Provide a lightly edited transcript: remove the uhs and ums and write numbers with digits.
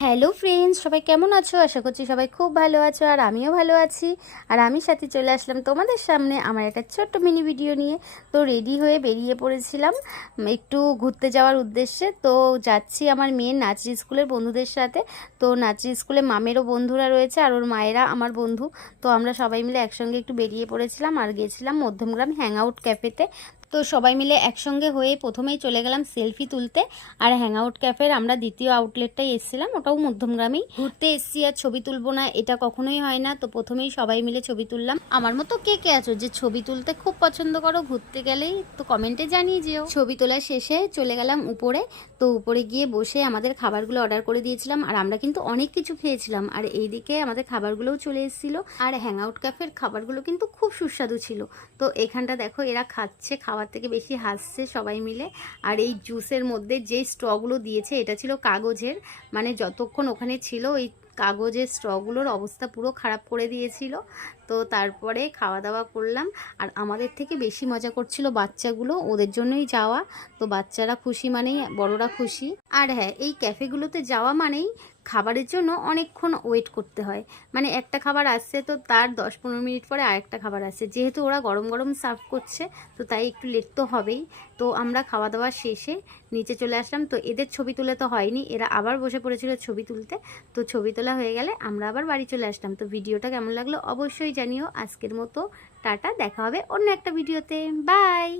Hello friends, সবাই কেমন আছো? আশা করছি সবাই খুব ভালো আছো, আর আমিও ভালো আছি। আর আমি সাথে চলে আসলাম তোমাদের সামনে আমার একটা ছোট্ট মিনি ভিডিও নিয়ে। তো রেডি হয়ে বেরিয়ে পড়েছিলাম একটু ঘুরতে যাওয়ার উদ্দেশ্যে। তো যাচ্ছি আমার মেয়ের নাচের স্কুলের বন্ধুদের সাথে। তো নাচের স্কুলে মামেরও বন্ধুরা রয়েছে, আর ওর মায়েরা আমার বন্ধু। তো আমরা সবাই মিলে একসঙ্গে একটু বেরিয়ে পড়েছিলাম আর গেছিলাম মধ্যমগ্রাম হ্যাং আউট ক্যাফেতে। তো সবাই মিলে একসঙ্গে হয়ে প্রথমেই চলে গেলাম সেলফি তুলতে। আর হ্যাং আউট ক্যাফের আমরা দ্বিতীয় আউটলেটটাই এসেছিলাম, ওটাও মধ্যমগ্রামেই। ঘুরতে এসছি আর ছবি তুলবো না, এটা কখনোই হয় না। তো প্রথমেই সবাই মিলে ছবি তুললাম। আমার মতো কে কে আছো যে ছবি তুলতে খুব পছন্দ করো ঘুরতে গেলেই? তো কমেন্টে জানিয়ে যেও। ছবি তোলা শেষে চলে গেলাম উপরে। তো উপরে গিয়ে বসে আমাদের খাবারগুলো অর্ডার করে দিয়েছিলাম, আর আমরা কিন্তু অনেক কিছু খেয়েছিলাম। আর এইদিকে আমাদের খাবারগুলোও চলে এসেছিলো। আর হ্যাং আউট ক্যাফের খাবারগুলো কিন্তু খুব সুস্বাদু ছিল। তো এখানটা দেখো এরা খাচ্ছে, খাওয়ার থেকে বেশি হাসছে সবাই মিলে। আর এই জুসের মধ্যে যে স্ট্রগুলো দিয়েছে এটা ছিল কাগজের, মানে যতক্ষণ ওখানে ছিল ওই কাগজের স্ট্রগুলোর অবস্থা পুরো খারাপ করে দিয়েছিল। তো তারপরে খাওয়া দাওয়া করলাম। আর আমাদের থেকে বেশি মজা করছিল বাচ্চাগুলো, ওদের জন্যই যাওয়া। তো বাচ্চারা খুশি মানেই বড়রা খুশি। আর হ্যাঁ, এই ক্যাফেগুলোতে যাওয়া মানেই খাবারের জন্য অনেকক্ষণ ওয়েট করতে হয়। মানে একটা খাবার আসছে তো তার 10-15 মিনিট পরে আরেকটা খাবার আসছে, যেহেতু ওরা গরম গরম সার্ভ করছে তো তাই একটু লেট তো হবেই। তো আমরা খাওয়া দাওয়া শেষে নিচে চলে আসলাম। তো এদের ছবি তুলে তো হয়নি, এরা আবার বসে পড়েছিল ছবি তুলতে। তো ছবি তোলা হয়ে গেলে আমরা আবার বাড়ি চলে আসলাম। তো ভিডিওটা কেমন লাগলো অবশ্যই জানিও। আজকের মতো টাটা, দেখা হবে অন্য একটা ভিডিওতে। বাই।